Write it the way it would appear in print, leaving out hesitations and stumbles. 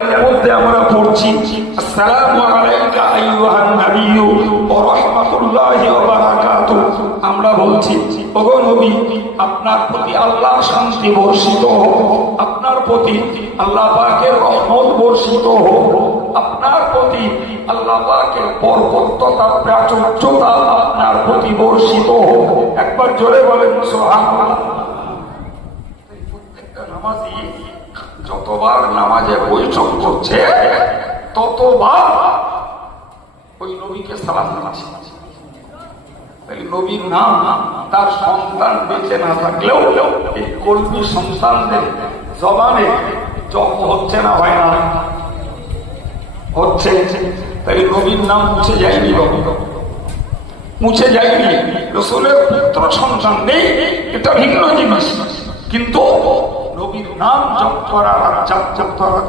মধ্যে আমরা পড়ছি আসসালামু আলাইকা আইয়ুহান নাবিয়্যু ওয়া রাহমাতুল্লাহি ওয়া বারাকাতুহু। আমরা বলছি ওগো নবী, আপনার প্রতি আল্লাহর শান্তি বর্ষিত হোক, আপনার প্রতি আল্লাহ পাকের রহমত বর্ষিত হোক, আপনার প্রতি আল্লাহ পাকের বরকততা প্রাচুর্যতা আপনার প্রতি বর্ষিত হোক। একবার জোরে বলেন সুবহানাল্লাহ। প্রত্যেকটা নামাজি যতবার নামাজে বৈঠক করছে ততবার ওই নবীকে সালাম দিচ্ছে। নবীর নাম তার সন্তান বেঁচে না থাকলেও এই কলবি সন্তানদের জবানে জপ হচ্ছে না, হয় না? হচ্ছে। তাই নবীর নাম মুছে যায়নি, মুছে যায়নি। রাসূলের পুত্র সন্তান নেই, এটা ভিন্ন জিনিস, কিন্তু নবীর নাম জপ করা, জপ করা